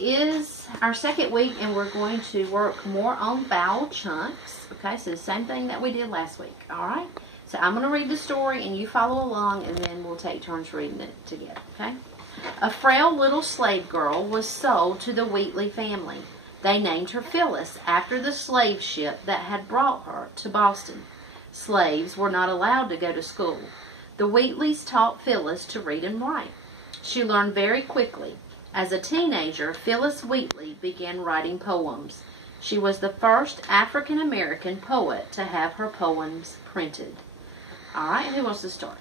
is our second week, and we're going to work more on vowel chunks. Okay, so the same thing that we did last week. All right, so I'm going to read the story, and you follow along, and then we'll take turns reading it together. Okay. A frail little slave girl was sold to the Wheatley family. They named her Phyllis after the slave ship that had brought her to Boston. Slaves were not allowed to go to school. The Wheatleys taught Phyllis to read and write. She learned very quickly. As a teenager, Phyllis Wheatley began writing poems. She was the first African-American poet to have her poems printed. All right, who wants to start?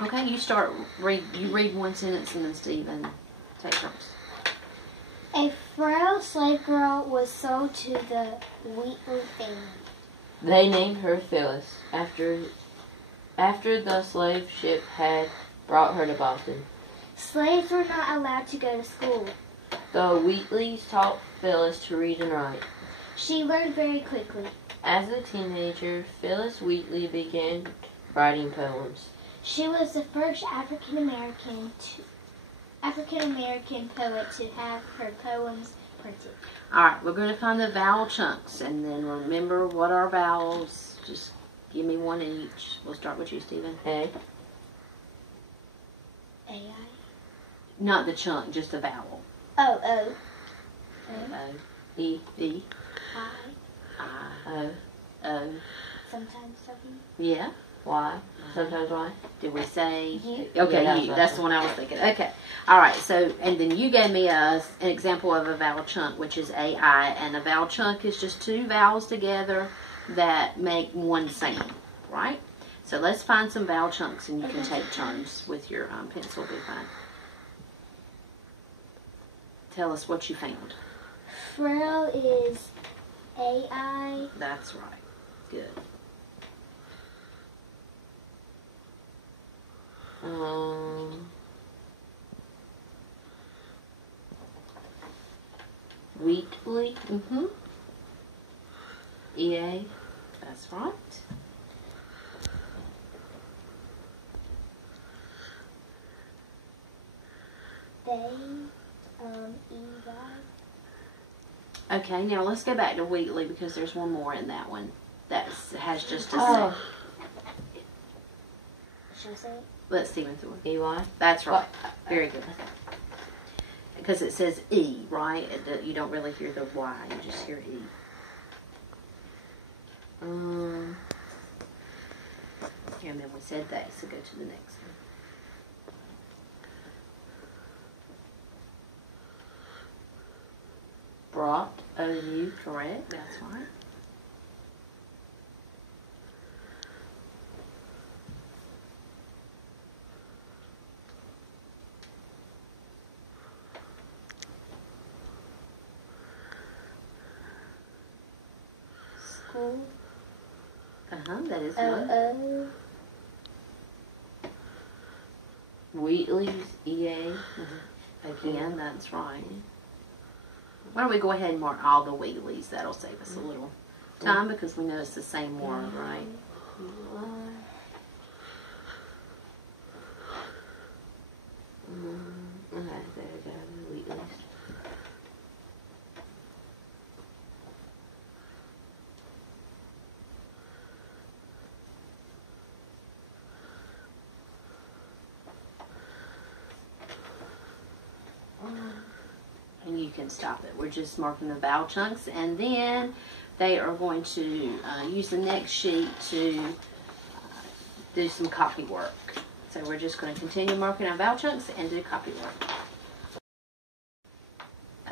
Okay, you start. You read one sentence, and then Stephen take turns. A frail slave girl was sold to the Wheatley family. They named her Phyllis after the slave ship had brought her to Boston. Slaves were not allowed to go to school. The Wheatleys taught Phyllis to read and write. She learned very quickly. As a teenager, Phyllis Wheatley began writing poems. She was the first African-American poet to have her poems printed. All right, we're going to find the vowel chunks, and then remember what are vowels. Just give me one each. We'll start with you, Stephen. A. A-I. Not the chunk, just the vowel. O. O. E. E. I. O. O. Sometimes W. Yeah. Y. Sometimes Y. Did we say? U. Okay, Yeah, you. That's the one I was thinking. Okay. All right. So, and then you gave me an example of a vowel chunk, which is AI, and a vowel chunk is just two vowels together that make one sound, right? So let's find some vowel chunks, and you can take turns with your pencil. Will be fine. Tell us what you found. Frail is A-I. That's right. Good. Wheatley. EA. That's right. They, E-Y. Okay, now let's go back to Wheatley because there's one more in that one that has just a Oh. Should I say it? Let Stephen through it. EY. That's right. Very good. Because it says E, right? You don't really hear the Y, you just hear E. Yeah, and then we said that, so go to the next one. Brought, O-U, correct, that's right. School. That is one. O-O. Wheatley's EA. Again, that's right. Why don't we go ahead and mark all the Wheatleys? That'll save us a little time because we know it's the same word, right? Okay, there we go. Wheatley's. And you can stop it. We're just marking the vowel chunks, and then they are going to use the next sheet to do some copy work. So we're just going to continue marking our vowel chunks and do copy work.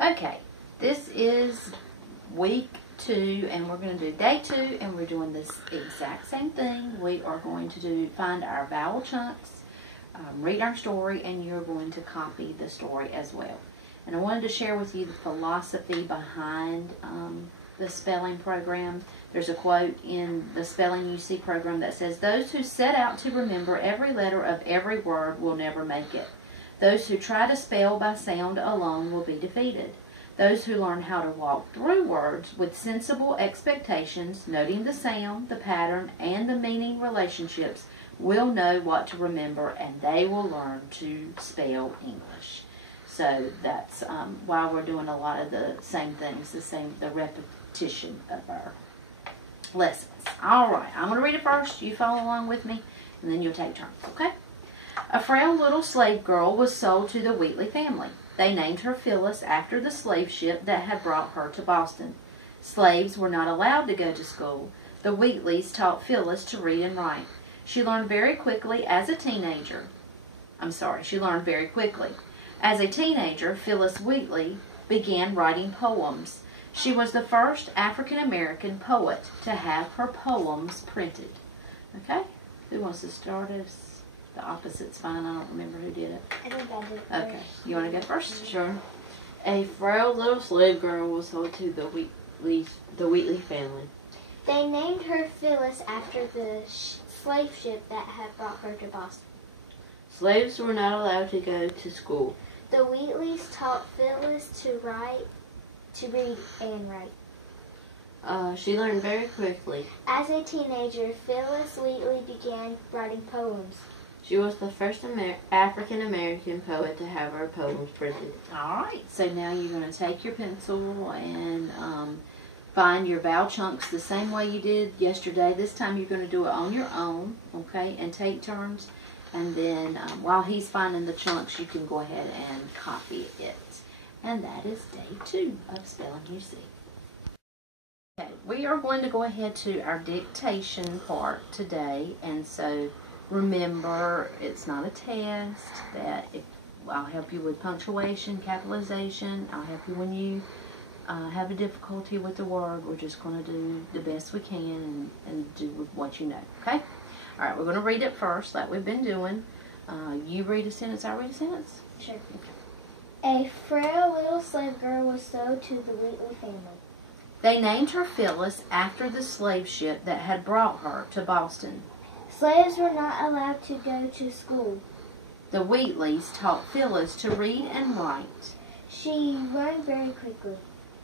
Okay, this is week 2, and we're going to do day 2, and we're doing this exact same thing. We are going to find our vowel chunks, read our story, and you're going to copy the story as well. And I wanted to share with you the philosophy behind the spelling program. There's a quote in the Spelling UC program that says, "Those who set out to remember every letter of every word will never make it. Those who try to spell by sound alone will be defeated. Those who learn how to walk through words with sensible expectations, noting the sound, the pattern, and the meaning relationships, will know what to remember, and they will learn to spell English." So that's why we're doing a lot of the same things, the repetition of our lessons. All right, I'm going to read it first. You follow along with me, and then you'll take turns, okay? A frail little slave girl was sold to the Wheatley family. They named her Phyllis after the slave ship that had brought her to Boston. Slaves were not allowed to go to school. The Wheatleys taught Phyllis to read and write. She learned very quickly as a teenager. She learned very quickly. As a teenager, Phyllis Wheatley began writing poems. She was the first African-American poet to have her poems printed. Okay? Who wants to start us? The opposite's fine. I don't remember who did it. I think I did. Okay. You want to go first? Sure. A frail little slave girl was sold to the Wheatley family. They named her Phyllis after the slave ship that had brought her to Boston. Slaves were not allowed to go to school. The Wheatleys taught Phyllis to read and write. She learned very quickly. As a teenager, Phyllis Wheatley began writing poems. She was the first African-American poet to have her poems printed. All right. So now you're going to take your pencil and find your vowel chunks the same way you did yesterday. This time you're going to do it on your own, okay, and take turns. And then while he's finding the chunks, you can go ahead and copy it. And that is day 2 of Spelling You See. Okay, we are going to go ahead to our dictation part today. And so remember, it's not a test. I'll help you with punctuation, capitalization. I'll help you when you have a difficulty with the word. We're just going to do the best we can and do with what you know, okay? All right, we're going to read it first, like we've been doing. You read a sentence, I read a sentence? Sure. A frail little slave girl was sold to the Wheatley family. They named her Phyllis after the slave ship that had brought her to Boston. Slaves were not allowed to go to school. The Wheatleys taught Phyllis to read and write. She learned very quickly.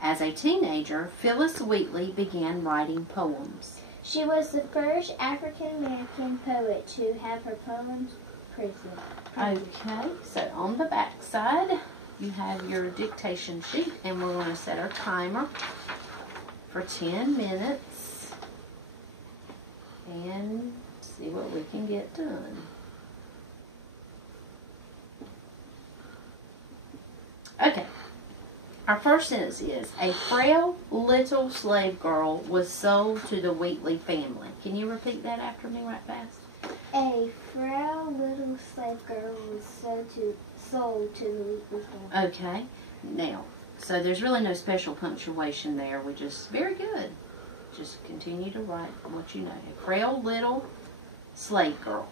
As a teenager, Phyllis Wheatley began writing poems. She was the first African-American poet to have her poems printed. Okay, so on the back side, you have your dictation sheet, and we're going to set our timer for 10 minutes and see what we can get done. Okay. Our first sentence is, a frail little slave girl was sold to the Wheatley family. Can you repeat that after me right fast? A frail little slave girl was sold to the Wheatley family. Okay. Now, so there's really no special punctuation there. We're just, very good. Just continue to write what you know. A frail little slave girl.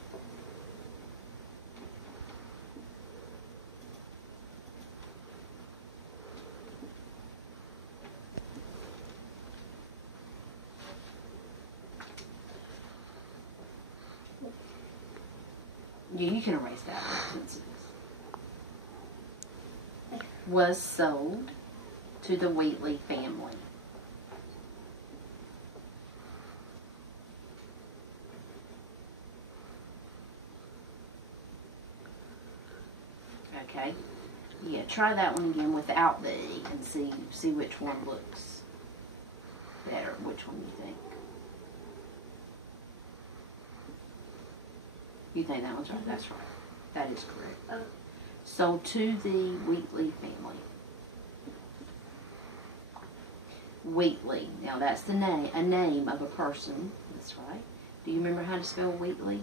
Yeah, you can erase that one since it is. Was sold to the Wheatley family. Okay. Yeah, try that one again without the E and see which one looks better. Which one you think? You think that one's right? That's right. That is correct. So to the Wheatley family. Wheatley. Now that's the name, a name of a person. That's right. Do you remember how to spell Wheatley?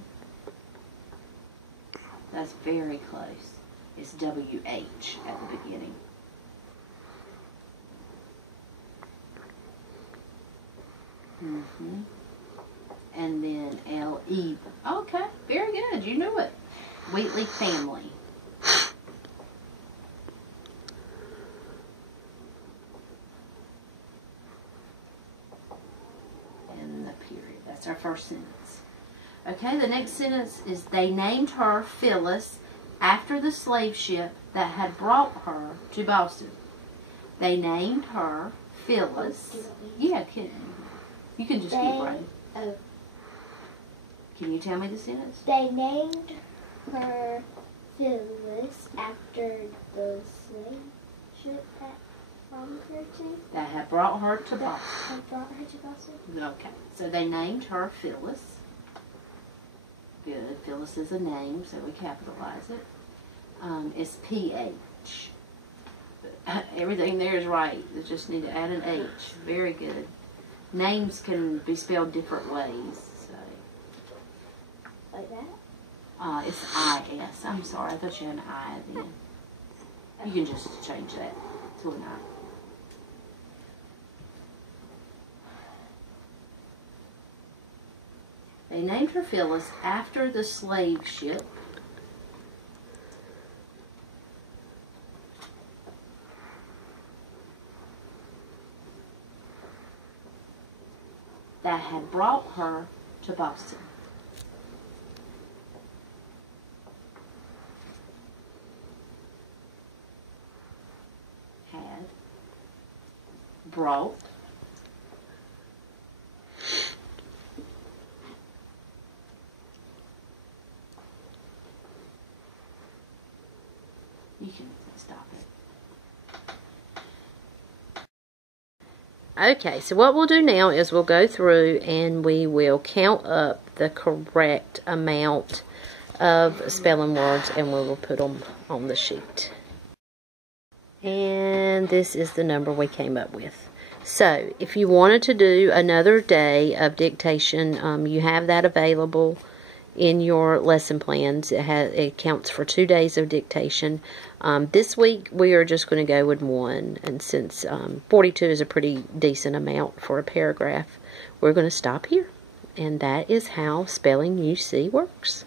That's very close. It's W-H at the beginning. Mm-hmm. And then L-E. Okay, very good. You knew it. Wheatley family. And the period. That's our first sentence. Okay, the next sentence is, they named her Phyllis after the slave ship that had brought her to Boston. They named her Phyllis. Yeah, you can just keep writing. Can you tell me the sentence? They named her phillis after the slave ship from her to That had brought her to Boston. had brought her to Boston. Okay, so they named her Phyllis. Good. Phyllis is a name, so we capitalize it. It's P-H. Everything there is right. You just need to add an H. Very good. Names can be spelled different ways. So. Like that? It's I-S. I'm sorry. I thought you had an I then. You can just change that to an I. They named her Phyllis after the slave ship that had brought her to Boston. Had brought You can stop it. Okay, so what we'll do now is we'll go through and we will count up the correct amount of spelling words and we will put them on the sheet. And this is the number we came up with. So, if you wanted to do another day of dictation, you have that available in your lesson plans. It counts for 2 days of dictation. This week we are just going to go with 1, and since 42 is a pretty decent amount for a paragraph, we're going to stop here. And that is how Spelling UC works.